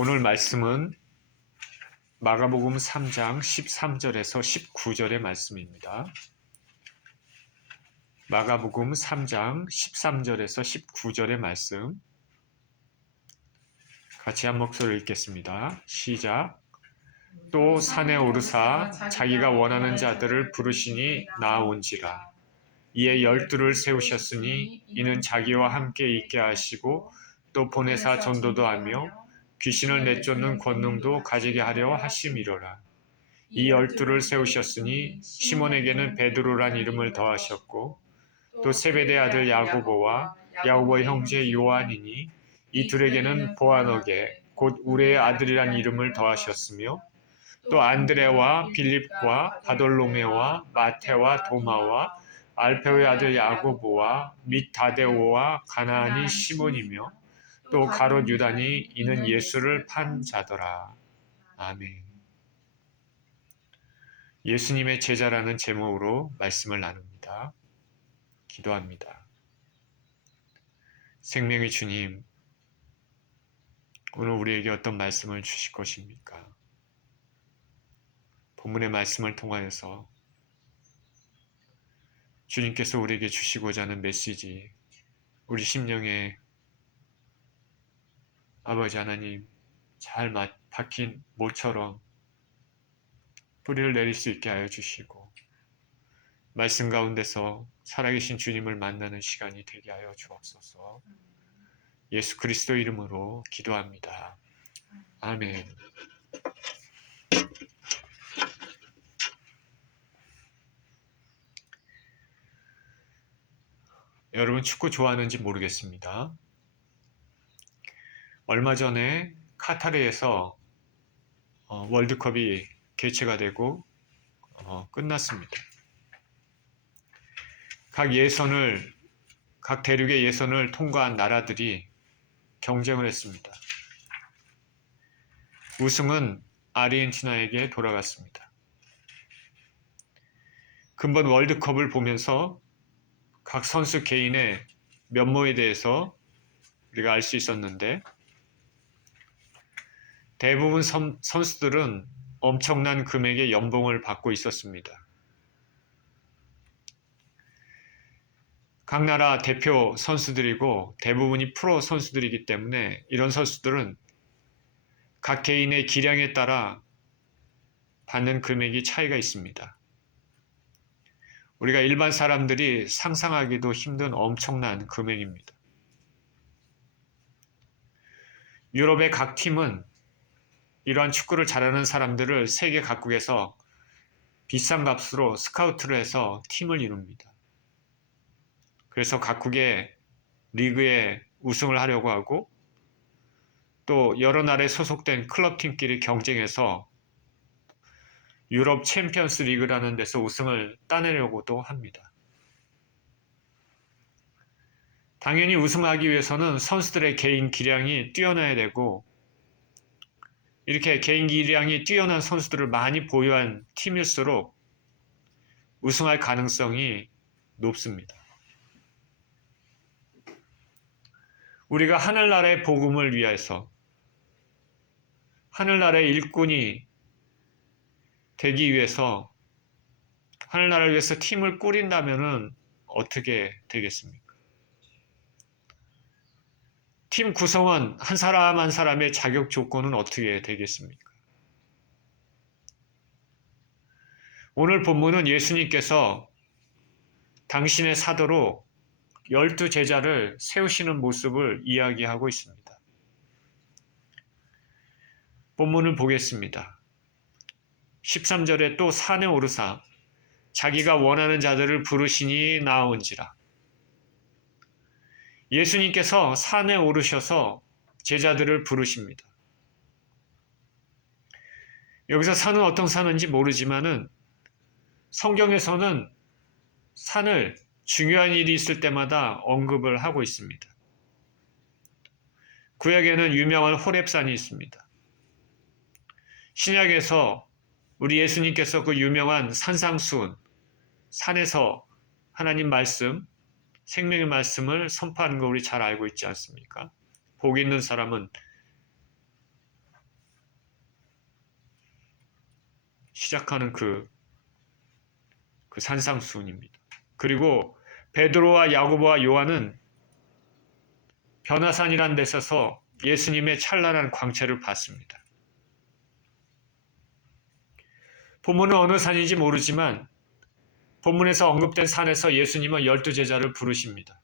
오늘 말씀은 마가복음 3장 13절에서 19절의 말씀입니다. 마가복음 3장 13절에서 19절의 말씀 같이 한 목소리로 읽겠습니다. 시작. 또 산에 오르사 자기가 원하는 자들을 부르시니 나아온지라. 이에 12를 세우셨으니 이는 자기와 함께 있게 하시고 또 보내사 전도도 하며 귀신을 내쫓는 권능도 가지게 하려 하심이로라. 이 12를 세우셨으니 시몬에게는 베드로란 이름을 더하셨고 또 세베대 아들 야고보와 야고보의 형제 요한이니 이 둘에게는 보아너게 곧 우레의 아들이란 이름을 더하셨으며 또 안드레와 빌립과 바돌로메와 마테와 도마와 알페오의 아들 야고보와 및 다데오와 가나안이 시몬이며 또 가롯 유다니 이는 예수를 판 자더라. 아멘. 예수님의 제자라는 제목으로 말씀을 나눕니다. 기도합니다. 생명의 주님, 오늘 우리에게 어떤 말씀을 주실 것입니까? 본문의 말씀을 통하여서 주님께서 우리에게 주시고자 하는 메시지, 우리 심령에 아버지 하나님 잘 박힌 모처럼 뿌리를 내릴 수 있게 하여 주시고 말씀 가운데서 살아계신 주님을 만나는 시간이 되게 하여 주옵소서. 예수 그리스도 이름으로 기도합니다. 아멘. 여러분 축구 좋아하는지 모르겠습니다. 얼마 전에 카타르에서 월드컵이 개최가 되고 끝났습니다. 각 대륙의 예선을 통과한 나라들이 경쟁을 했습니다. 우승은 아르헨티나에게 돌아갔습니다. 근본 월드컵을 보면서 각 선수 개인의 면모에 대해서 우리가 알 수 있었는데 대부분 선수들은 엄청난 금액의 연봉을 받고 있었습니다. 각 나라 대표 선수들이고 대부분이 프로 선수들이기 때문에 이런 선수들은 각 개인의 기량에 따라 받는 금액이 차이가 있습니다. 우리가 일반 사람들이 상상하기도 힘든 엄청난 금액입니다. 유럽의 각 팀은 이러한 축구를 잘하는 사람들을 세계 각국에서 비싼 값으로 스카우트를 해서 팀을 이룹니다. 그래서 각국의 리그에 우승을 하려고 하고 또 여러 나라에 소속된 클럽팀끼리 경쟁해서 유럽 챔피언스 리그라는 데서 우승을 따내려고도 합니다. 당연히 우승하기 위해서는 선수들의 개인 기량이 뛰어나야 되고 이렇게 개인 기량이 뛰어난 선수들을 많이 보유한 팀일수록 우승할 가능성이 높습니다. 우리가 하늘나라의 복음을 위해서 하늘나라의 일꾼이 되기 위해서 하늘나라를 위해서 팀을 꾸린다면 어떻게 되겠습니까? 팀 구성원 한 사람 한 사람의 자격 조건은 어떻게 되겠습니까? 오늘 본문은 예수님께서 당신의 사도로 12제자를 세우시는 모습을 이야기하고 있습니다. 본문을 보겠습니다. 13절에 또 산에 오르사 자기가 원하는 자들을 부르시니 나아온지라. 예수님께서 산에 오르셔서 제자들을 부르십니다. 여기서 산은 어떤 산인지 모르지만은 성경에서는 산을 중요한 일이 있을 때마다 언급을 하고 있습니다. 구약에는 유명한 호렙산이 있습니다. 신약에서 우리 예수님께서 그 유명한 산상수훈, 산에서 하나님 말씀, 생명의 말씀을 선포하는 거 우리 잘 알고 있지 않습니까? 복 있는 사람은 시작하는 그 산상수훈입니다. 그리고 베드로와 야고보와 요한은 변화산이란 데 서서 예수님의 찬란한 광채를 봤습니다. 본문은 어느 산인지 모르지만 본문에서 언급된 산에서 예수님은 12제자를 부르십니다.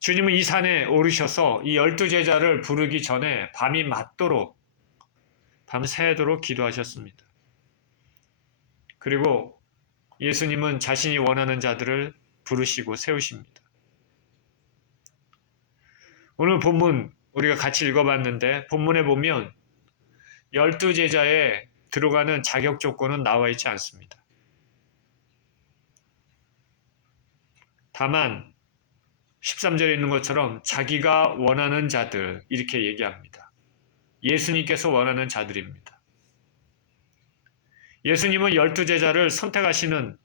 주님은 이 산에 오르셔서 이 12제자를 부르기 전에 밤이 맞도록 밤새도록 기도하셨습니다. 그리고 예수님은 자신이 원하는 자들을 부르시고 세우십니다. 오늘 본문 우리가 같이 읽어봤는데 본문에 보면 12제자에 들어가는 자격 조건은 나와 있지 않습니다. 다만 13절에 있는 것처럼 자기가 원하는 자들 이렇게 얘기합니다. 예수님께서 원하는 자들입니다. 예수님은 12제자를 선택하시는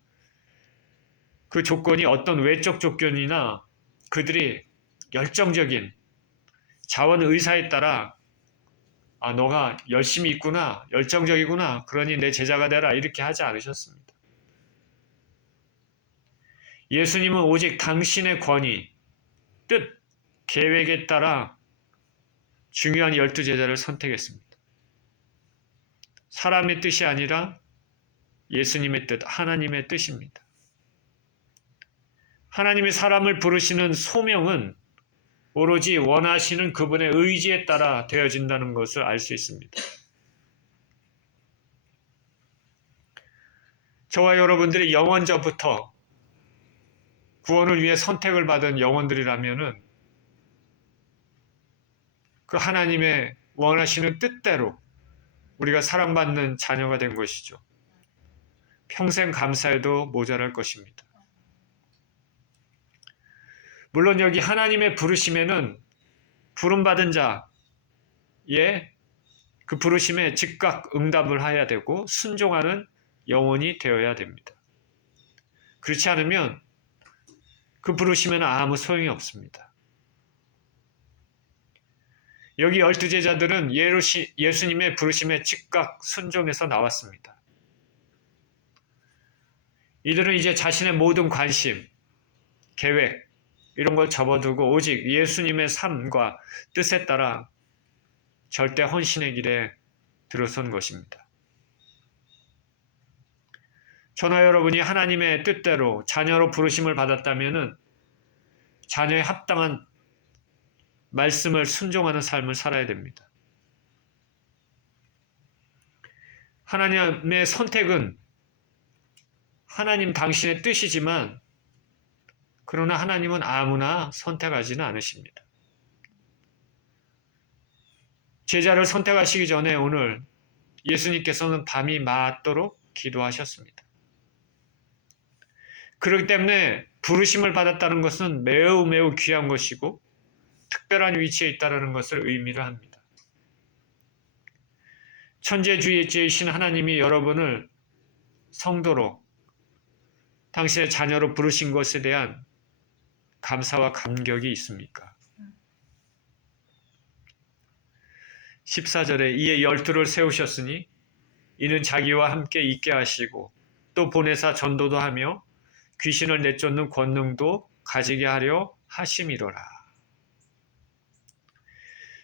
그 조건이 어떤 외적 조건이나 그들이 열정적인 자원 의사에 따라 너가 열심히 있구나, 열정적이구나, 그러니 내 제자가 되라 이렇게 하지 않으셨습니다. 예수님은 오직 당신의 권위, 뜻, 계획에 따라 중요한 12제자를 선택했습니다. 사람의 뜻이 아니라 예수님의 뜻, 하나님의 뜻입니다. 하나님이 사람을 부르시는 소명은 오로지 원하시는 그분의 의지에 따라 되어진다는 것을 알 수 있습니다. 저와 여러분들이 영원전부터 구원을 위해 선택을 받은 영혼들이라면은 그 하나님의 원하시는 뜻대로 우리가 사랑받는 자녀가 된 것이죠. 평생 감사해도 모자랄 것입니다. 물론 여기 하나님의 부르심에는 부름받은 자의 그 부르심에 즉각 응답을 해야 되고 순종하는 영혼이 되어야 됩니다. 그렇지 않으면 그 부르심에는 아무 소용이 없습니다. 여기 12제자들은 예수님의 부르심에 즉각 순종해서 나왔습니다. 이들은 이제 자신의 모든 관심, 계획, 이런 걸 접어두고 오직 예수님의 삶과 뜻에 따라 절대 헌신의 길에 들어선 것입니다. 저나 여러분이 하나님의 뜻대로 자녀로 부르심을 받았다면 자녀에 합당한 말씀을 순종하는 삶을 살아야 됩니다. 하나님의 선택은 하나님 당신의 뜻이지만 그러나 하나님은 아무나 선택하지는 않으십니다. 제자를 선택하시기 전에 오늘 예수님께서는 밤이 맞도록 기도하셨습니다. 그렇기 때문에 부르심을 받았다는 것은 매우 매우 귀한 것이고 특별한 위치에 있다는 것을 의미를 합니다. 천재주의이신 하나님이 여러분을 성도로 당신의 자녀로 부르신 것에 대한 감사와 감격이 있습니까? 14절에 이에 12를 세우셨으니 이는 자기와 함께 있게 하시고 또 보내사 전도도 하며 귀신을 내쫓는 권능도 가지게 하려 하심이로라.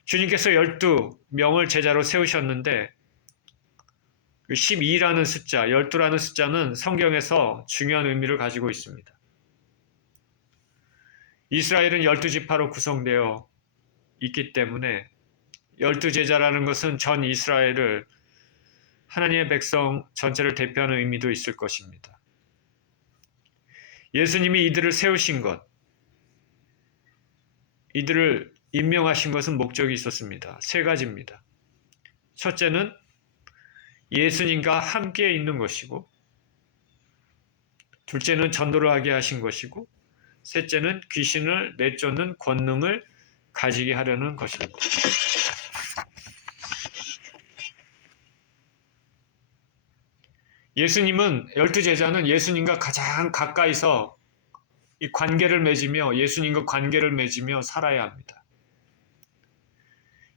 주님께서 12명을 제자로 세우셨는데 12라는 숫자, 12라는 숫자는 성경에서 중요한 의미를 가지고 있습니다. 이스라엘은 12지파로 구성되어 있기 때문에 12제자라는 것은 전 이스라엘을 하나님의 백성 전체를 대표하는 의미도 있을 것입니다. 예수님이 이들을 세우신 것, 이들을 임명하신 것은 목적이 있었습니다. 세 가지입니다. 첫째는 예수님과 함께 있는 것이고, 둘째는 전도를 하게 하신 것이고, 셋째는 귀신을 내쫓는 권능을 가지게 하려는 것입니다. 예수님은 12제자는 예수님과 가장 가까이서 이 관계를 맺으며 예수님과 관계를 맺으며 살아야 합니다.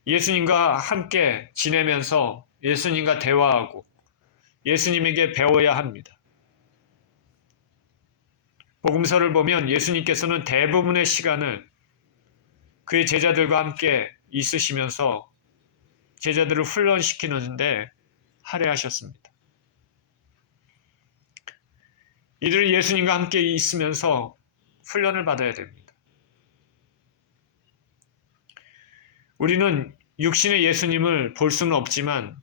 예수님과 함께 지내면서 예수님과 대화하고 예수님에게 배워야 합니다. 복음서를 보면 예수님께서는 대부분의 시간을 그의 제자들과 함께 있으시면서 제자들을 훈련시키는데 할애하셨습니다. 이들은 예수님과 함께 있으면서 훈련을 받아야 됩니다. 우리는 육신의 예수님을 볼 수는 없지만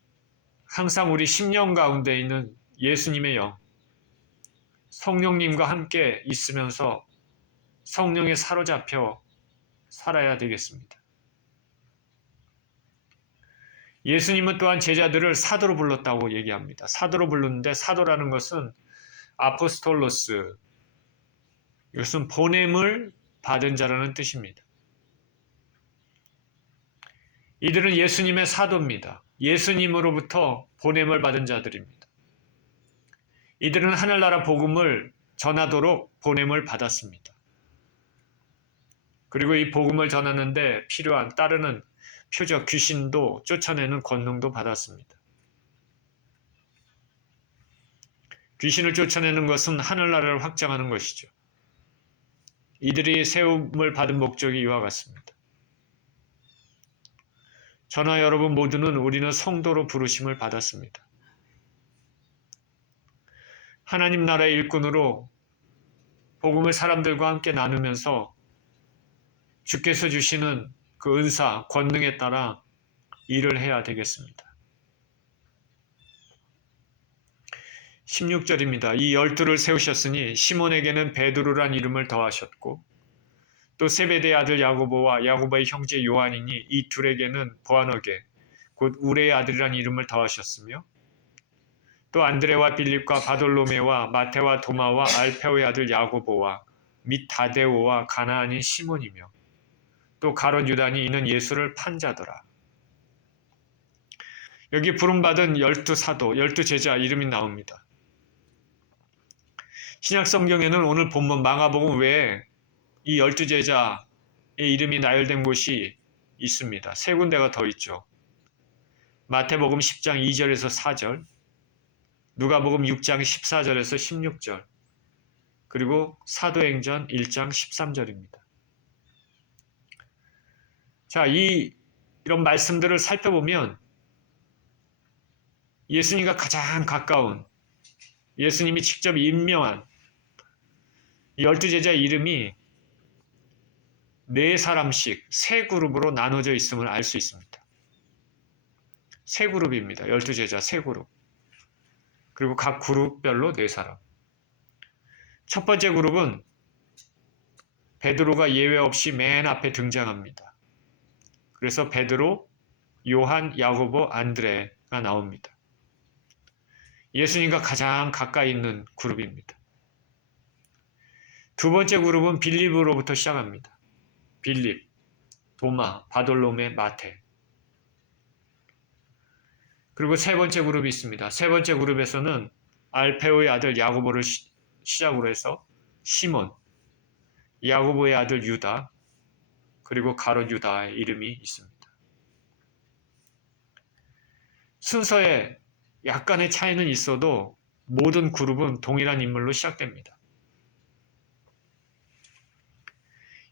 항상 우리 심령 가운데 있는 예수님의 영, 성령님과 함께 있으면서 성령에 사로잡혀 살아야 되겠습니다. 예수님은 또한 제자들을 사도로 불렀다고 얘기합니다. 사도로 불렀는데 사도라는 것은 아포스톨로스, 이것은 보냄을 받은 자라는 뜻입니다. 이들은 예수님의 사도입니다. 예수님으로부터 보냄을 받은 자들입니다. 이들은 하늘나라 복음을 전하도록 보냄을 받았습니다. 그리고 이 복음을 전하는데 필요한 따르는 표적 귀신도 쫓아내는 권능도 받았습니다. 귀신을 쫓아내는 것은 하늘나라를 확장하는 것이죠. 이들이 세움을 받은 목적이 이와 같습니다. 저나 여러분 모두는 우리는 성도로 부르심을 받았습니다. 하나님 나라의 일꾼으로 복음을 사람들과 함께 나누면서 주께서 주시는 그 은사, 권능에 따라 일을 해야 되겠습니다. 16절입니다. 이 12를 세우셨으니 시몬에게는 베드로란 이름을 더하셨고 또 세베대의 아들 야고보와 야고보의 형제 요한이니 이 둘에게는 보아너게 곧 우레의 아들이란 이름을 더하셨으며 또 안드레와 빌립과 바돌로메와 마테와 도마와 알페오의 아들 야고보와 및 다데오와 가나안인 시몬이며 또 가롯 유다니 이는 예수를 판 자더라. 여기 부름받은 12사도, 12제자 이름이 나옵니다. 신약 성경에는 오늘 본문 마가복음 외에 이 12제자의 이름이 나열된 곳이 있습니다. 세 군데가 더 있죠. 마태복음 10장 2절에서 4절, 누가복음 6장 14절에서 16절, 그리고 사도행전 1장 13절입니다. 자, 이런 말씀들을 살펴보면 예수님과 가장 가까운, 예수님이 직접 임명한 이 12제자의 이름이 네 사람씩 세 그룹으로 나눠져 있음을 알 수 있습니다. 세 그룹입니다. 12제자 세 그룹. 그리고 각 그룹별로 네 사람. 첫 번째 그룹은 베드로가 예외 없이 맨 앞에 등장합니다. 그래서 베드로, 요한, 야고보, 안드레가 나옵니다. 예수님과 가장 가까이 있는 그룹입니다. 두 번째 그룹은 빌립으로부터 시작합니다. 빌립, 도마, 바돌로메, 마테. 그리고 세 번째 그룹이 있습니다. 세 번째 그룹에서는 알페오의 아들 야고보를 시작으로 해서 시몬, 야고보의 아들 유다, 그리고 가롯 유다의 이름이 있습니다. 순서에 약간의 차이는 있어도 모든 그룹은 동일한 인물로 시작됩니다.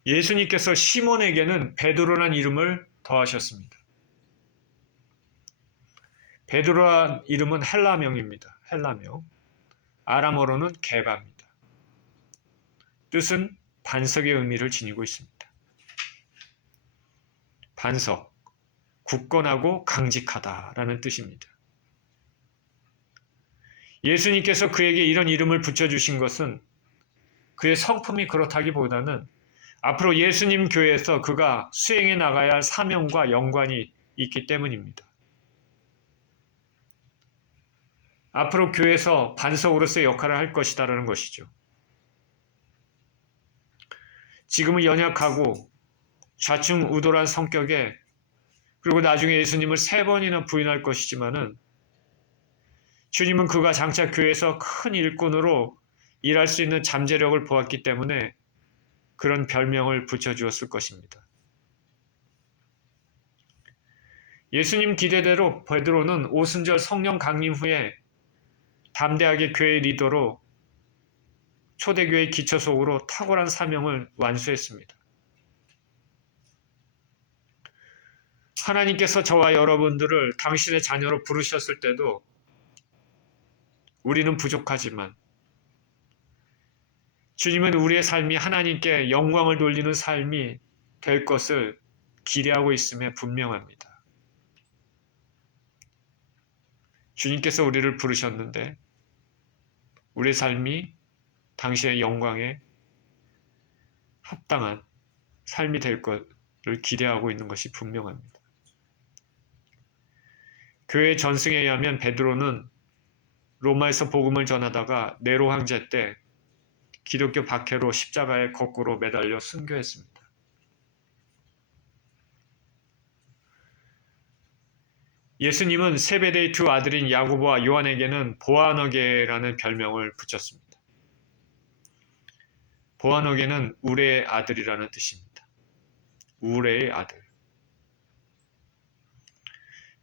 예수님께서 시몬에게는 베드로란 이름을 더하셨습니다. 베드로란 이름은 헬라명입니다. 헬라명. 아람어로는 게바입니다. 뜻은 반석의 의미를 지니고 있습니다. 반석, 굳건하고 강직하다라는 뜻입니다. 예수님께서 그에게 이런 이름을 붙여주신 것은 그의 성품이 그렇다기보다는 앞으로 예수님 교회에서 그가 수행해 나가야 할 사명과 연관이 있기 때문입니다. 앞으로 교회에서 반석으로서의 역할을 할 것이다라는 것이죠. 지금은 연약하고 좌충우돌한 성격에, 그리고 나중에 예수님을 3번이나 부인할 것이지만은 주님은 그가 장차 교회에서 큰 일꾼으로 일할 수 있는 잠재력을 보았기 때문에 그런 별명을 붙여주었을 것입니다. 예수님 기대대로 베드로는 오순절 성령 강림 후에 담대하게 교회 리더로 초대교회 기초속으로 탁월한 사명을 완수했습니다. 하나님께서 저와 여러분들을 당신의 자녀로 부르셨을 때도 우리는 부족하지만 주님은 우리의 삶이 하나님께 영광을 돌리는 삶이 될 것을 기대하고 있음에 분명합니다. 주님께서 우리를 부르셨는데 우리의 삶이 당신의 영광에 합당한 삶이 될 것을 기대하고 있는 것이 분명합니다. 교회 전승에 의하면 베드로는 로마에서 복음을 전하다가 네로 황제 때 기독교 박해로 십자가에 거꾸로 매달려 순교했습니다. 예수님은 세베대의 두 아들인 야고보와 요한에게는 보아너게라는 별명을 붙였습니다. 보아너게는 우레의 아들이라는 뜻입니다. 우레의 아들.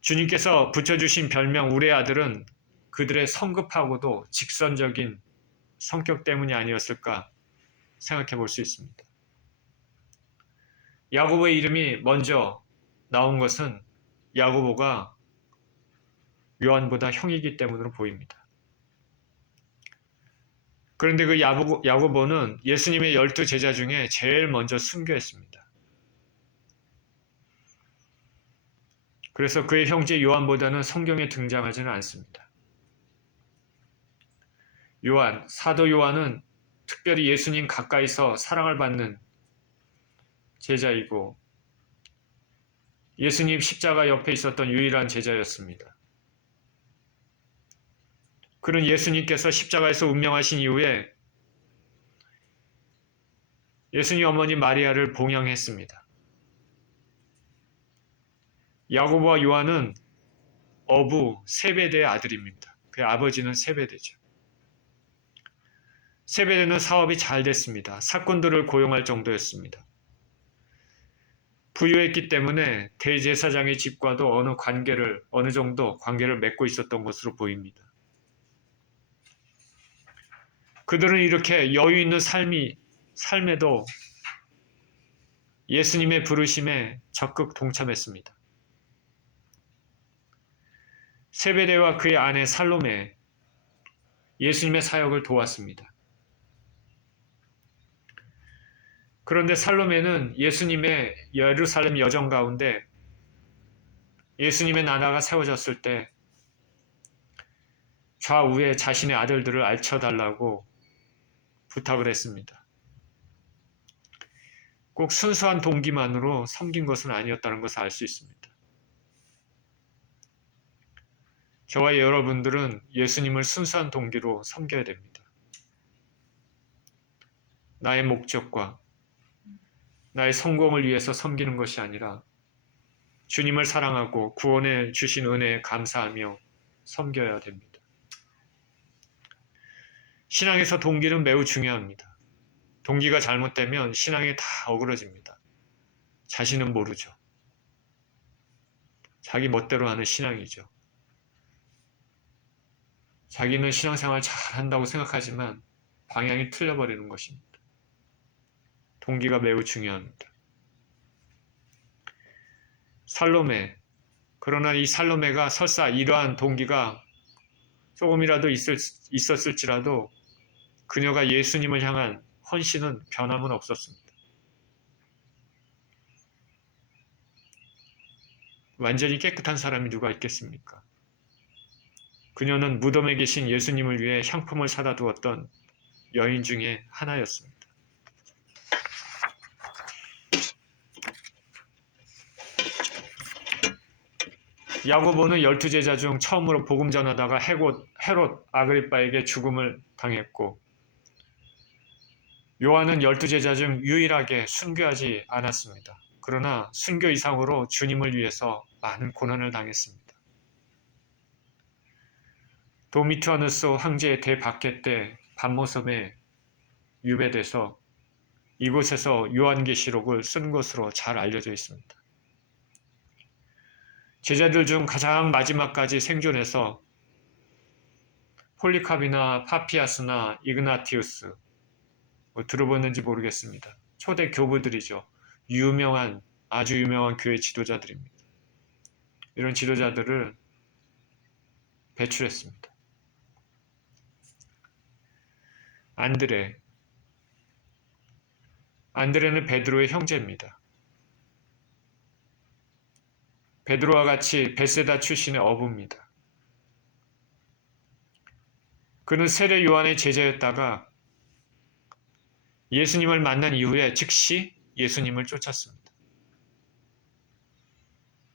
주님께서 붙여주신 별명 우레의 아들은 그들의 성급하고도 직선적인 성격 때문이 아니었을까 생각해 볼 수 있습니다. 야고보의 이름이 먼저 나온 것은 야고보가 요한보다 형이기 때문으로 보입니다. 그런데 그 야고보는 예수님의 12제자 중에 제일 먼저 순교했습니다. 그래서 그의 형제 요한보다는 성경에 등장하지는 않습니다. 사도 요한은 특별히 예수님 가까이서 사랑을 받는 제자이고 예수님 십자가 옆에 있었던 유일한 제자였습니다. 그는 예수님께서 십자가에서 운명하신 이후에 예수님 어머니 마리아를 봉양했습니다. 야고보와 요한은 어부 세베대의 아들입니다. 그의 아버지는 세베대죠. 세베대는 사업이 잘 됐습니다. 사꾼들을 고용할 정도였습니다. 부유했기 때문에 대제사장의 집과도 어느 정도 관계를 맺고 있었던 것으로 보입니다. 그들은 이렇게 여유 있는 삶에도 예수님의 부르심에 적극 동참했습니다. 세베대와 그의 아내 살로메, 예수님의 사역을 도왔습니다. 그런데 살로메는 예수님의 예루살렘 여정 가운데 예수님의 나라가 세워졌을 때 좌우에 자신의 아들들을 알쳐달라고 부탁을 했습니다. 꼭 순수한 동기만으로 섬긴 것은 아니었다는 것을 알 수 있습니다. 저와 여러분들은 예수님을 순수한 동기로 섬겨야 됩니다. 나의 목적과 나의 성공을 위해서 섬기는 것이 아니라 주님을 사랑하고 구원해 주신 은혜에 감사하며 섬겨야 됩니다. 신앙에서 동기는 매우 중요합니다. 동기가 잘못되면 신앙이 다 어그러집니다. 자신은 모르죠. 자기 멋대로 하는 신앙이죠. 자기는 신앙생활 잘한다고 생각하지만 방향이 틀려버리는 것입니다. 동기가 매우 중요합니다. 살로메, 그러나 이 살로메가 설사 이러한 동기가 조금이라도 있었을지라도 그녀가 예수님을 향한 헌신은 변함은 없었습니다. 완전히 깨끗한 사람이 누가 있겠습니까? 그녀는 무덤에 계신 예수님을 위해 향품을 사다 두었던 여인 중에 하나였습니다. 야고보는 12제자 중 처음으로 복음 전하다가 헤롯 아그리빠에게 죽음을 당했고 요한은 12제자 중 유일하게 순교하지 않았습니다. 그러나 순교 이상으로 주님을 위해서 많은 고난을 당했습니다. 도미티아누스 황제의 대박해 때 밤모섬에 유배돼서 이곳에서 요한계시록을 쓴 것으로 잘 알려져 있습니다. 제자들 중 가장 마지막까지 생존해서 폴리캅이나 파피아스나 이그나티우스 들어봤는지 모르겠습니다. 초대 교부들이죠. 아주 유명한 교회 지도자들입니다. 이런 지도자들을 배출했습니다. 안드레는 베드로의 형제입니다. 베드로와 같이 베세다 출신의 어부입니다. 그는 세례 요한의 제자였다가 예수님을 만난 이후에 즉시 예수님을 쫓았습니다.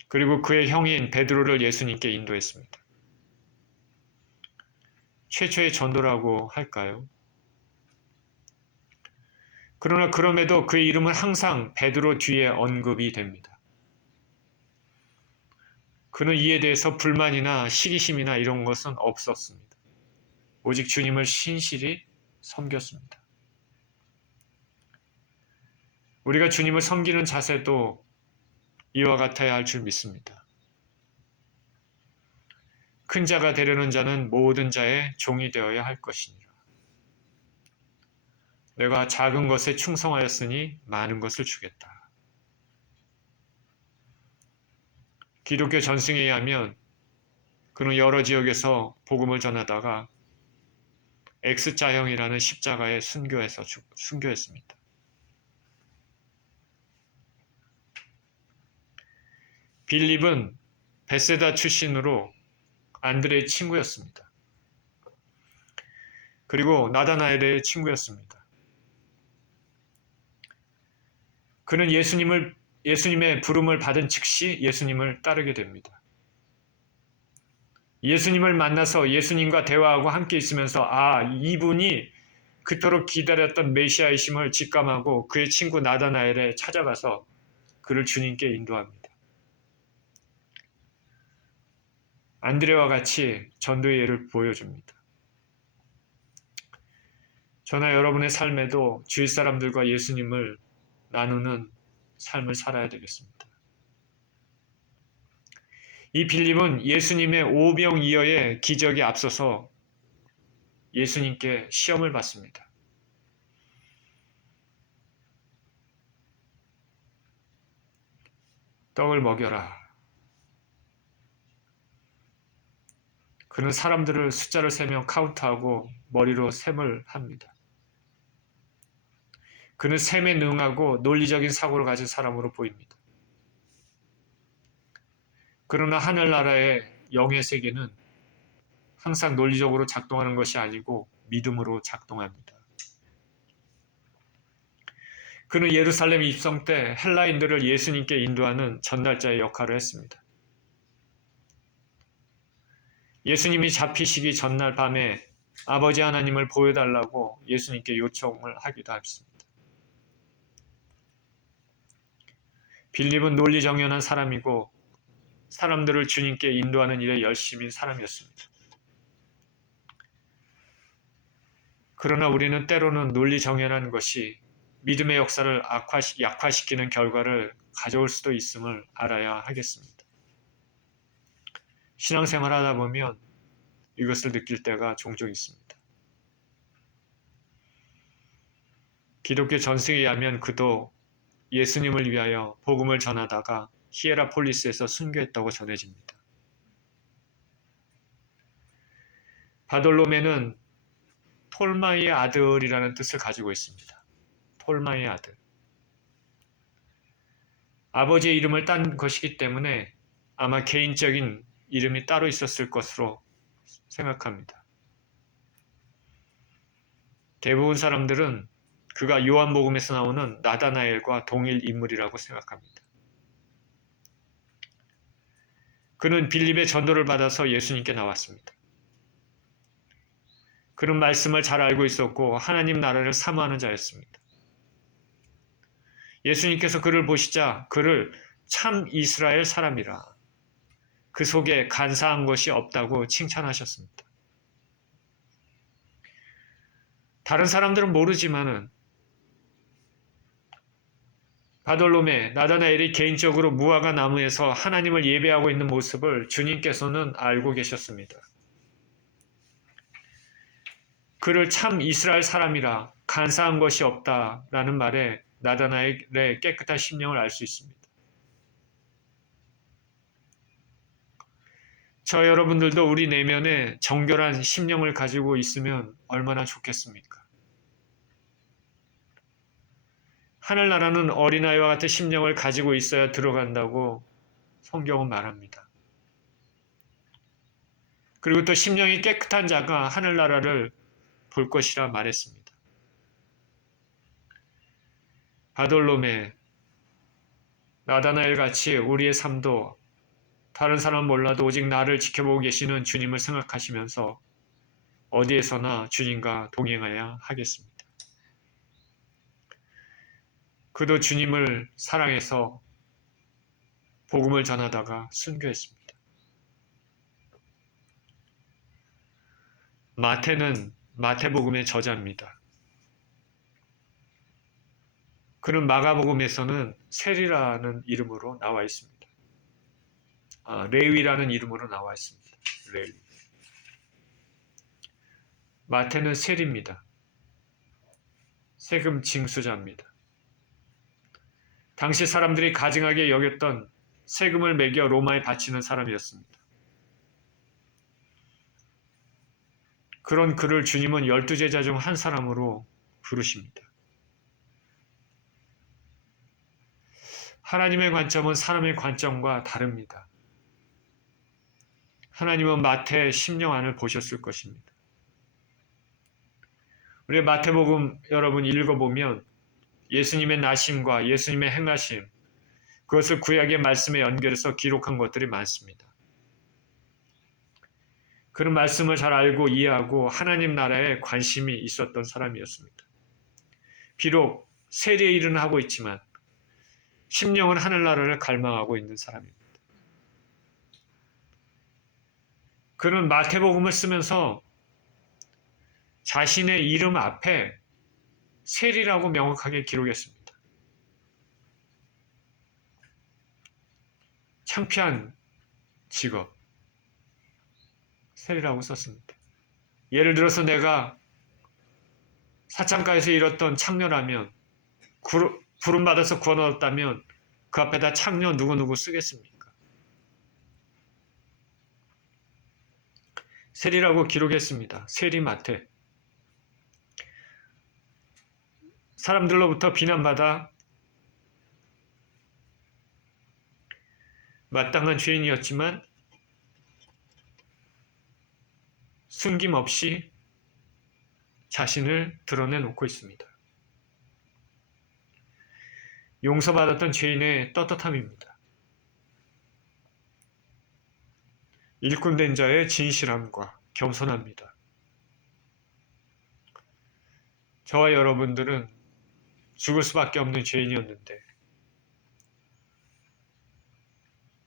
그리고 그의 형인 베드로를 예수님께 인도했습니다. 최초의 전도라고 할까요? 그러나 그럼에도 그의 이름은 항상 베드로 뒤에 언급이 됩니다. 그는 이에 대해서 불만이나 시기심이나 이런 것은 없었습니다. 오직 주님을 신실히 섬겼습니다. 우리가 주님을 섬기는 자세도 이와 같아야 할 줄 믿습니다. 큰 자가 되려는 자는 모든 자의 종이 되어야 할 것이니라. 내가 작은 것에 충성하였으니 많은 것을 주겠다. 기독교 전승에 의하면 그는 여러 지역에서 복음을 전하다가 X자형이라는 십자가에 순교했습니다. 빌립은 베세다 출신으로 안드레의 친구였습니다. 그리고 나다나엘의 친구였습니다. 그는 예수님의 부름을 받은 즉시 예수님을 따르게 됩니다. 예수님을 만나서 예수님과 대화하고 함께 있으면서 이분이 그토록 기다렸던 메시아이심을 직감하고 그의 친구 나다나엘에 찾아가서 그를 주님께 인도합니다. 안드레와 같이 전도의 예를 보여줍니다. 저나 여러분의 삶에도 주위 사람들과 예수님을 나누는 삶을 살아야 되겠습니다. 이 빌립은 예수님의 오병이어의 기적에 앞서서 예수님께 시험을 받습니다. 떡을 먹여라. 그는 사람들을 숫자를 세며 카운트하고 머리로 셈을 합니다. 그는 셈에 능하고 논리적인 사고를 가진 사람으로 보입니다. 그러나 하늘나라의 영의 세계는 항상 논리적으로 작동하는 것이 아니고 믿음으로 작동합니다. 그는 예루살렘 입성 때 헬라인들을 예수님께 인도하는 전달자의 역할을 했습니다. 예수님이 잡히시기 전날 밤에 아버지 하나님을 보여달라고 예수님께 요청을 하기도 했습니다. 빌립은 논리정연한 사람이고 사람들을 주님께 인도하는 일에 열심인 사람이었습니다. 그러나 우리는 때로는 논리정연한 것이 믿음의 역사를 약화시키는 결과를 가져올 수도 있음을 알아야 하겠습니다. 신앙생활 하다 보면 이것을 느낄 때가 종종 있습니다. 기독교 전승에 의하면 그도 예수님을 위하여 복음을 전하다가 히에라폴리스에서 순교했다고 전해집니다. 바돌로메는 톨마이의 아들이라는 뜻을 가지고 있습니다. 톨마이의 아들. 아버지의 이름을 딴 것이기 때문에 아마 개인적인 이름이 따로 있었을 것으로 생각합니다. 대부분 사람들은 그가 요한복음에서 나오는 나다나엘과 동일 인물이라고 생각합니다. 그는 빌립의 전도를 받아서 예수님께 나왔습니다. 그는 말씀을 잘 알고 있었고 하나님 나라를 사모하는 자였습니다. 예수님께서 그를 보시자 그를 참 이스라엘 사람이라, 그 속에 간사한 것이 없다고 칭찬하셨습니다. 다른 사람들은 모르지만은 바돌로메, 나다나엘이 개인적으로 무화과 나무에서 하나님을 예배하고 있는 모습을 주님께서는 알고 계셨습니다. 그를 참 이스라엘 사람이라 간사한 것이 없다라는 말에 나다나엘의 깨끗한 심령을 알 수 있습니다. 저 여러분들도 우리 내면에 정결한 심령을 가지고 있으면 얼마나 좋겠습니까? 하늘나라는 어린아이와 같은 심령을 가지고 있어야 들어간다고 성경은 말합니다. 그리고 또 심령이 깨끗한 자가 하늘나라를 볼 것이라 말했습니다. 바돌로메, 나다나엘 같이 우리의 삶도 다른 사람 몰라도 오직 나를 지켜보고 계시는 주님을 생각하시면서 어디에서나 주님과 동행해야 하겠습니다. 그도 주님을 사랑해서 복음을 전하다가 순교했습니다. 마태는 마태복음의 저자입니다. 그는 마가복음에서는 셀이라는 이름으로 나와 있습니다. 레위라는 이름으로 나와 있습니다. 레위. 마태는 셀입니다. 세금 징수자입니다. 당시 사람들이 가증하게 여겼던 세금을 매겨 로마에 바치는 사람이었습니다. 그런 그를 주님은 12제자 중 한 사람으로 부르십니다. 하나님의 관점은 사람의 관점과 다릅니다. 하나님은 마태의 심령 안을 보셨을 것입니다. 우리 마태복음 여러분 읽어보면 예수님의 나심과 예수님의 행하심, 그것을 구약의 말씀에 연결해서 기록한 것들이 많습니다. 그런 말씀을 잘 알고 이해하고 하나님 나라에 관심이 있었던 사람이었습니다. 비록 세리의 일은 하고 있지만 심령은 하늘나라를 갈망하고 있는 사람입니다. 그는 마태복음을 쓰면서 자신의 이름 앞에 세리라고 명확하게 기록했습니다. 창피한 직업, 세리라고 썼습니다. 예를 들어서 내가 사창가에서 일었던 창녀라면, 부름받아서 구원 얻었다면 그 앞에다 창녀 누구누구 쓰겠습니까? 세리라고 기록했습니다. 세리 마태. 사람들로부터 비난받아 마땅한 죄인이었지만 숨김없이 자신을 드러내놓고 있습니다. 용서받았던 죄인의 떳떳함입니다. 일꾼된 자의 진실함과 겸손합니다. 저와 여러분들은 죽을 수밖에 없는 죄인이었는데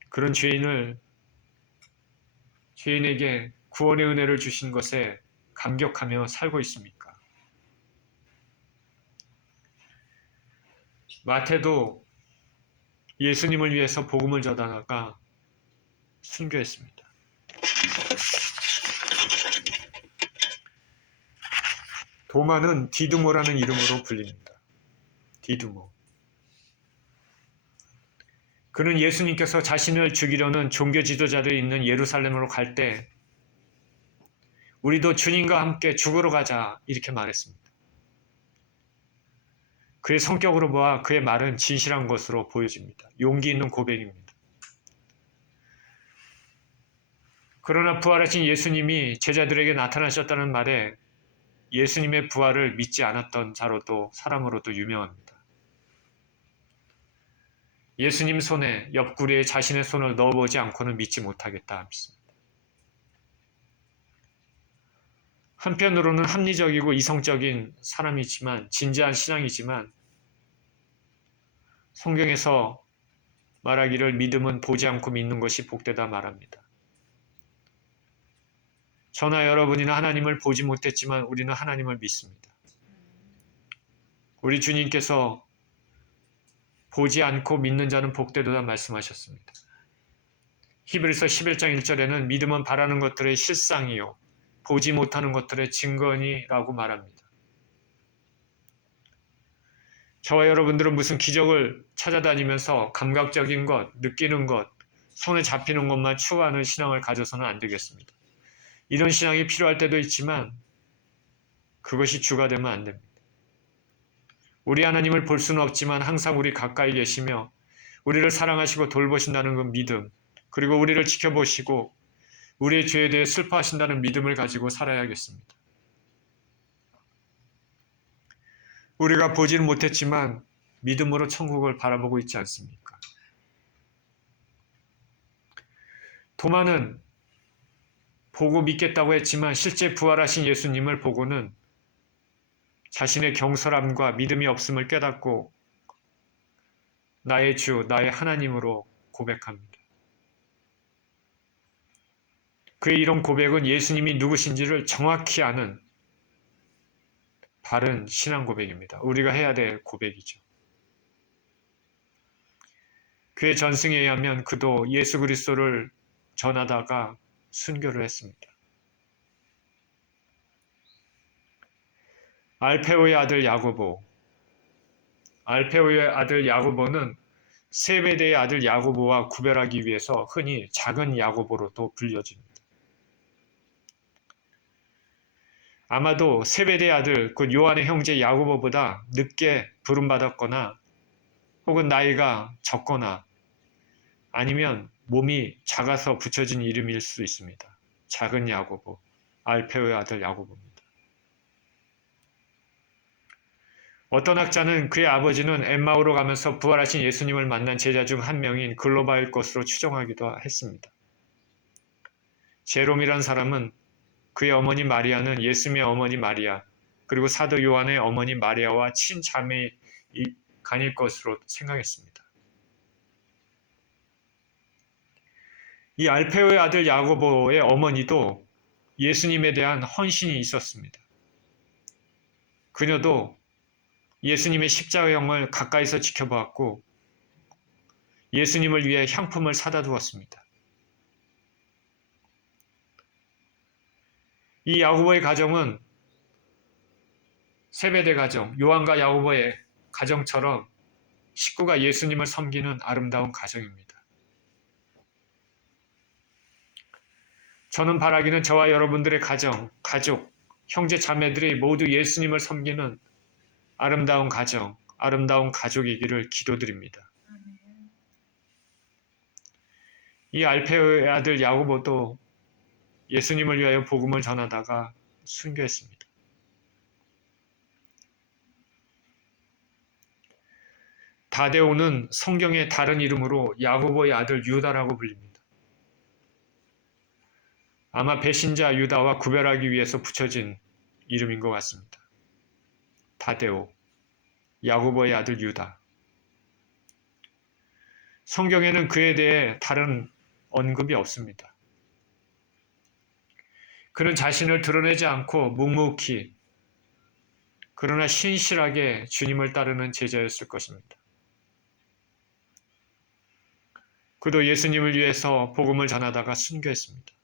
그런 죄인에게 구원의 은혜를 주신 것에 감격하며 살고 있습니까? 마태도 예수님을 위해서 복음을 전하다가 순교했습니다. 도마는 디두모라는 이름으로 불립니다. 디두모. 그는 예수님께서 자신을 죽이려는 종교 지도자들이 있는 예루살렘으로 갈 때 우리도 주님과 함께 죽으러 가자 이렇게 말했습니다. 그의 성격으로 보아 그의 말은 진실한 것으로 보여집니다. 용기 있는 고백입니다. 그러나 부활하신 예수님이 제자들에게 나타나셨다는 말에 예수님의 부활을 믿지 않았던 자로도 사람으로도 유명합니다. 예수님 손에 옆구리에 자신의 손을 넣어보지 않고는 믿지 못하겠다 믿습니다. 한편으로는 합리적이고 이성적인 사람이지만 진지한 신앙이지만 성경에서 말하기를 믿음은 보지 않고 믿는 것이 복되다 말합니다. 저나 여러분이나 하나님을 보지 못했지만 우리는 하나님을 믿습니다. 우리 주님께서 보지 않고 믿는 자는 복되도다 말씀하셨습니다. 히브리서 11장 1절에는 믿음은 바라는 것들의 실상이요 보지 못하는 것들의 증거니라고 말합니다. 저와 여러분들은 무슨 기적을 찾아다니면서 감각적인 것, 느끼는 것, 손에 잡히는 것만 추구하는 신앙을 가져서는 안 되겠습니다. 이런 신앙이 필요할 때도 있지만 그것이 주가 되면 안 됩니다. 우리 하나님을 볼 수는 없지만 항상 우리 가까이 계시며 우리를 사랑하시고 돌보신다는 그 믿음, 그리고 우리를 지켜보시고 우리의 죄에 대해 슬퍼하신다는 믿음을 가지고 살아야겠습니다. 우리가 보지는 못했지만 믿음으로 천국을 바라보고 있지 않습니까? 도마는 보고 믿겠다고 했지만 실제 부활하신 예수님을 보고는 자신의 경솔함과 믿음이 없음을 깨닫고 나의 주, 나의 하나님으로 고백합니다. 그의 이런 고백은 예수님이 누구신지를 정확히 아는 바른 신앙 고백입니다. 우리가 해야 될 고백이죠. 그의 전승에 의하면 그도 예수 그리스도를 전하다가 순교를 했습니다. 알페오의 아들 야고보. 알페오의 아들 야고보는 세베대의 아들 야고보와 구별하기 위해서 흔히 작은 야고보로도 불려집니다. 아마도 세베대의 아들, 곧 요한의 형제 야고보보다 늦게 부름받았거나 혹은 나이가 적거나 아니면 몸이 작아서 붙여진 이름일 수 있습니다. 작은 야고보, 알페오의 아들 야고보입니다. 어떤 학자는 그의 아버지는 엠마오로 가면서 부활하신 예수님을 만난 제자 중 한 명인 글로바일 것으로 추정하기도 했습니다. 제롬이란 사람은 그의 어머니 마리아는 예수님의 어머니 마리아, 그리고 사도 요한의 어머니 마리아와 친자매간일 것으로 생각했습니다. 이 알페오의 아들 야고보의 어머니도 예수님에 대한 헌신이 있었습니다. 그녀도 예수님의 십자가형을 가까이서 지켜보았고 예수님을 위해 향품을 사다 두었습니다. 이 야고보의 가정은 세베대 가정, 요한과 야고보의 가정처럼 식구가 예수님을 섬기는 아름다운 가정입니다. 저는 바라기는 저와 여러분들의 가정, 가족, 형제 자매들이 모두 예수님을 섬기는 아름다운 가정, 아름다운 가족이기를 기도드립니다. 이 알페오의 아들 야고보도 예수님을 위하여 복음을 전하다가 순교했습니다. 다데오는 성경의 다른 이름으로 야고보의 아들 유다라고 불립니다. 아마 배신자 유다와 구별하기 위해서 붙여진 이름인 것 같습니다. 다데오, 야고보의 아들 유다. 성경에는 그에 대해 다른 언급이 없습니다. 그는 자신을 드러내지 않고 묵묵히 그러나 신실하게 주님을 따르는 제자였을 것입니다. 그도 예수님을 위해서 복음을 전하다가 순교했습니다.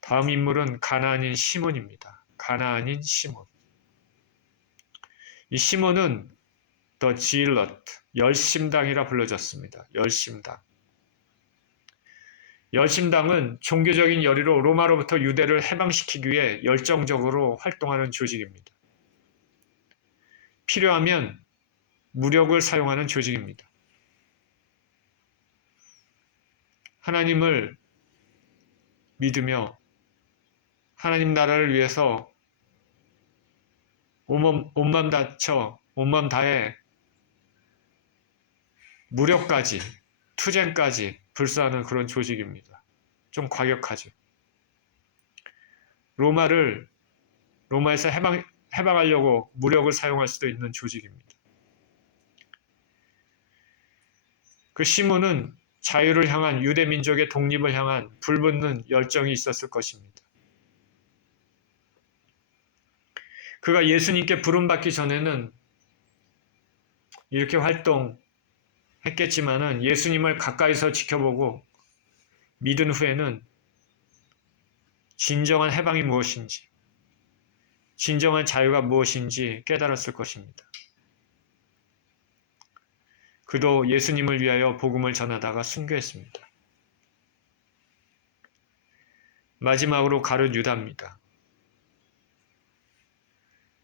다음 인물은 가나안인 시몬입니다. 가나안인 시몬. 이 시몬은 The Zealot, 열심당이라 불러졌습니다. 열심당. 열심당은 종교적인 열의로 로마로부터 유대를 해방시키기 위해 열정적으로 활동하는 조직입니다. 필요하면 무력을 사용하는 조직입니다. 하나님을 믿으며 하나님 나라를 위해서 온맘 다쳐, 온맘 다해 무력까지, 투쟁까지 불사하는 그런 조직입니다. 좀 과격하죠. 로마에서 해방하려고 무력을 사용할 수도 있는 조직입니다. 그 시몬은 자유를 향한 유대 민족의 독립을 향한 불붙는 열정이 있었을 것입니다. 그가 예수님께 부름받기 전에는 이렇게 활동했겠지만은 예수님을 가까이서 지켜보고 믿은 후에는 진정한 해방이 무엇인지, 진정한 자유가 무엇인지 깨달았을 것입니다. 그도 예수님을 위하여 복음을 전하다가 순교했습니다. 마지막으로 가룟 유다입니다.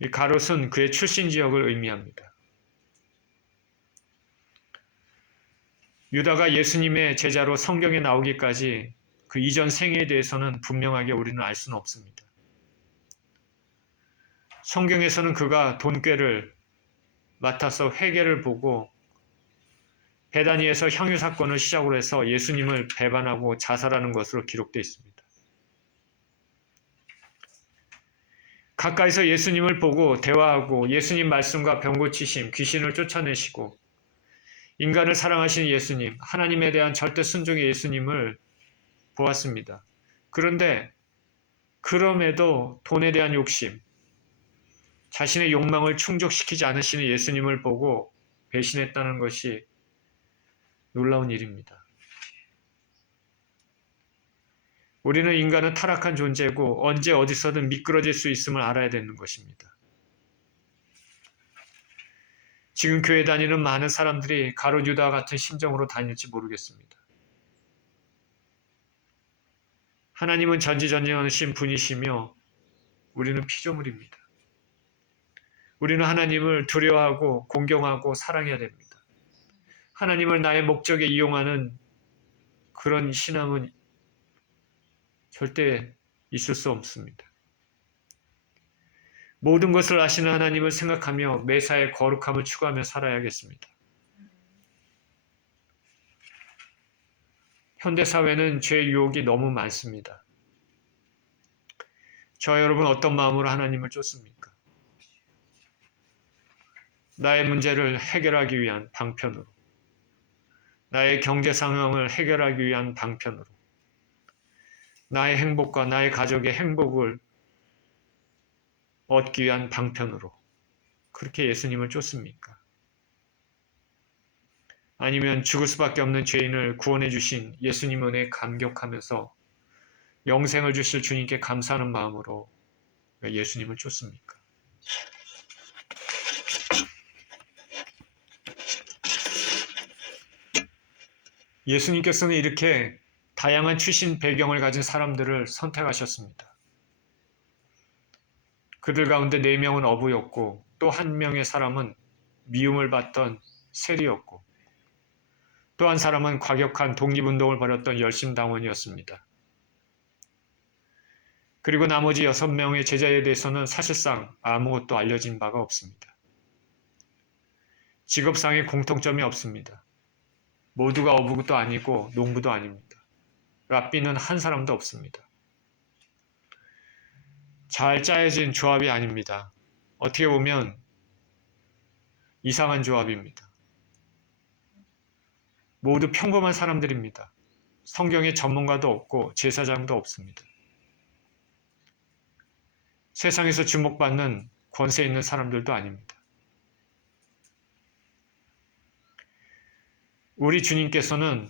이 가롯은 그의 출신 지역을 의미합니다. 유다가 예수님의 제자로 성경에 나오기까지 그 이전 생애에 대해서는 분명하게 우리는 알 수는 없습니다. 성경에서는 그가 돈꾀를 맡아서 회개를 보고 베다니에서 형유사건을 시작으로 해서 예수님을 배반하고 자살하는 것으로 기록되어 있습니다. 가까이서 예수님을 보고 대화하고 예수님 말씀과 병 고치심, 귀신을 쫓아내시고 인간을 사랑하시는 예수님, 하나님에 대한 절대 순종의 예수님을 보았습니다. 그런데 그럼에도 돈에 대한 욕심, 자신의 욕망을 충족시키지 않으시는 예수님을 보고 배신했다는 것이 놀라운 일입니다. 우리는 인간은 타락한 존재고 언제 어디서든 미끄러질 수 있음을 알아야 되는 것입니다. 지금 교회 다니는 많은 사람들이 가룟 유다와 같은 심정으로 다닐지 모르겠습니다. 하나님은 전지전능하신 분이시며 우리는 피조물입니다. 우리는 하나님을 두려워하고 공경하고 사랑해야 됩니다. 하나님을 나의 목적에 이용하는 그런 신앙은 절대 있을 수 없습니다. 모든 것을 아시는 하나님을 생각하며 매사에 거룩함을 추구하며 살아야겠습니다. 현대사회는 죄의 유혹이 너무 많습니다. 저 여러분 어떤 마음으로 하나님을 쫓습니까? 나의 문제를 해결하기 위한 방편으로, 나의 경제 상황을 해결하기 위한 방편으로, 나의 행복과 나의 가족의 행복을 얻기 위한 방편으로 그렇게 예수님을 쫓습니까? 아니면 죽을 수밖에 없는 죄인을 구원해 주신 예수님 은혜에 감격하면서 영생을 주실 주님께 감사하는 마음으로 예수님을 쫓습니까? 예수님께서는 이렇게 다양한 출신 배경을 가진 사람들을 선택하셨습니다. 그들 가운데 4명은 어부였고 또 1명의 사람은 미움을 받던 세리였고 또 한 사람은 과격한 독립운동을 벌였던 열심당원이었습니다. 그리고 나머지 6명의 제자에 대해서는 사실상 아무것도 알려진 바가 없습니다. 직업상의 공통점이 없습니다. 모두가 어부도 아니고 농부도 아닙니다. 랍비는 한 사람도 없습니다. 잘 짜여진 조합이 아닙니다. 어떻게 보면 이상한 조합입니다. 모두 평범한 사람들입니다. 성경의 전문가도 없고 제사장도 없습니다. 세상에서 주목받는 권세 있는 사람들도 아닙니다. 우리 주님께서는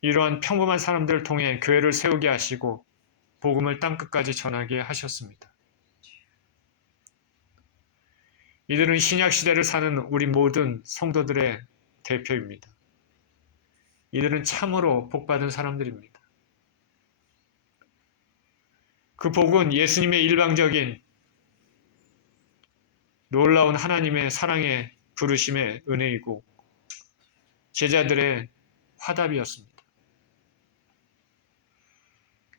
이러한 평범한 사람들을 통해 교회를 세우게 하시고 복음을 땅끝까지 전하게 하셨습니다. 이들은 신약시대를 사는 우리 모든 성도들의 대표입니다. 이들은 참으로 복받은 사람들입니다. 그 복은 예수님의 일방적인 놀라운 하나님의 사랑의 부르심의 은혜이고 제자들의 화답이었습니다.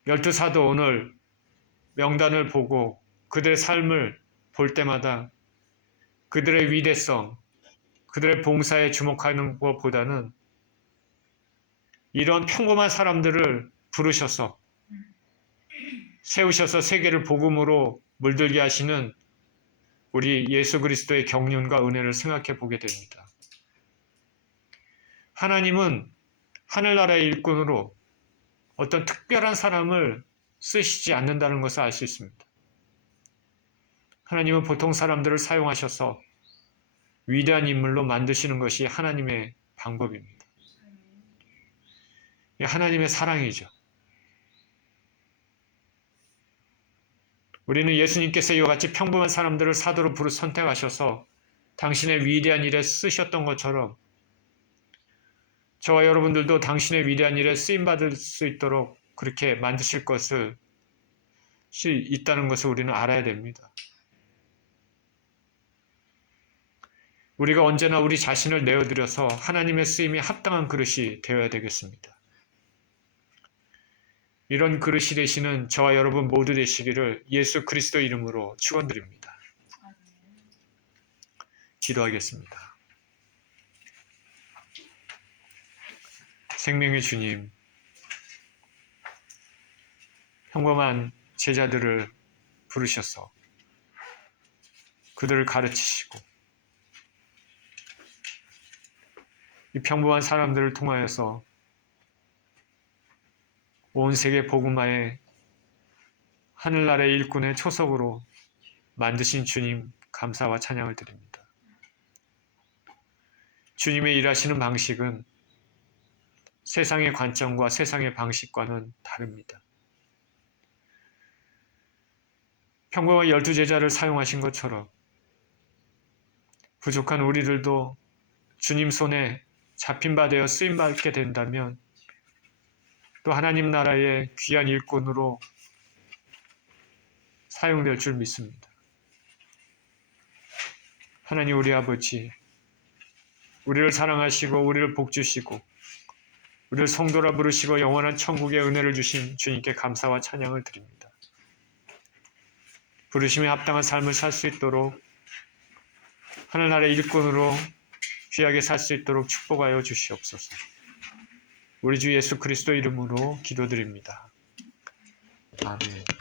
12사도 오늘 명단을 보고 그들의 삶을 볼 때마다 그들의 위대성, 그들의 봉사에 주목하는 것보다는 이런 평범한 사람들을 부르셔서 세우셔서 세계를 복음으로 물들게 하시는 우리 예수 그리스도의 경륜과 은혜를 생각해 보게 됩니다. 하나님은 하늘나라의 일꾼으로 어떤 특별한 사람을 쓰시지 않는다는 것을 알 수 있습니다. 하나님은 보통 사람들을 사용하셔서 위대한 인물로 만드시는 것이 하나님의 방법입니다. 하나님의 사랑이죠. 우리는 예수님께서 이와 같이 평범한 사람들을 사도로 부르 선택하셔서 당신의 위대한 일에 쓰셨던 것처럼 저와 여러분들도 당신의 위대한 일에 쓰임받을 수 있도록 그렇게 만드실 것을 있다는 것을 우리는 알아야 됩니다. 우리가 언제나 우리 자신을 내어드려서 하나님의 쓰임이 합당한 그릇이 되어야 되겠습니다. 이런 그릇이 되시는 저와 여러분 모두 되시기를 예수 그리스도 이름으로 축원드립니다. 기도하겠습니다. 생명의 주님, 평범한 제자들을 부르셔서 그들을 가르치시고 이 평범한 사람들을 통하여서 온 세계 복음화의 하늘나라의 일꾼의 초석으로 만드신 주님 감사와 찬양을 드립니다. 주님의 일하시는 방식은 세상의 관점과 세상의 방식과는 다릅니다. 평범한 12제자를 사용하신 것처럼 부족한 우리들도 주님 손에 잡힌 바 되어 쓰임받게 된다면 또 하나님 나라의 귀한 일꾼으로 사용될 줄 믿습니다. 하나님 우리 아버지, 우리를 사랑하시고 우리를 복주시고 우리를 성도라 부르시고 영원한 천국의 은혜를 주신 주님께 감사와 찬양을 드립니다. 부르심에 합당한 삶을 살 수 있도록 하늘나라의 일꾼으로 귀하게 살 수 있도록 축복하여 주시옵소서. 우리 주 예수 그리스도 이름으로 기도드립니다. 아멘.